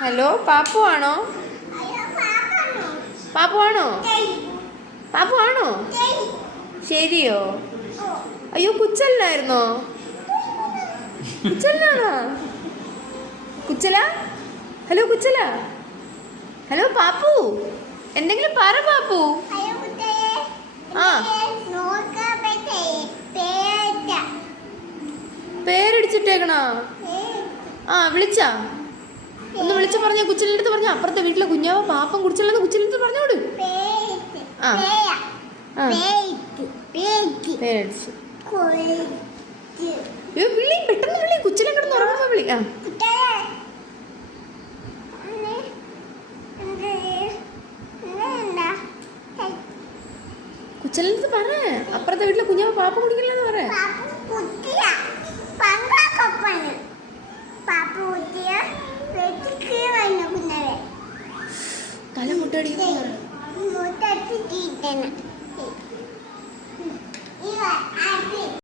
Hello, Pappu ആണോ? പാപ്പു ആണോ? പാപ്പു ആണോ? ശരിയോ? അയ്യോ, കുച്ചലായിരുന്നോ? കുച്ചലാണോ? കുച്ചല? ഹലോ കുച്ചല? ഹലോ പാപ്പു, എന്തെങ്കിലും പറ പാപ്പു. ആ, പേരടിച്ചിട്ടേക്കണോ? ആ, വിളിച്ചാ? ഒന്ന് വിളിച്ചു പറഞ്ഞ, കുച്ചലിന്റെ അടുത്ത് പറഞ്ഞ, അപ്പുറത്തെ വീട്ടിലെ കുഞ്ഞാവ പാപ്പം കുടിച്ചില്ലെന്ന് കുച്ചലിന്റെ അടുത്ത് പറഞ്ഞോട്. ആ, പേരടിച്ചു. വിളി, പെട്ടെന്ന് വിളി, കുച്ചലും കിടന്ന് ഉറങ്ങുമ്പോ വിളി. ആ, കുച്ചലിന്റെ പറ, അപ്പുറത്തെ വീട്ടിലെ കുഞ്ഞാവ പാപ്പം കുടിക്കില്ലെന്ന് പറ. തല മുട്ടടിക്കുന്നു.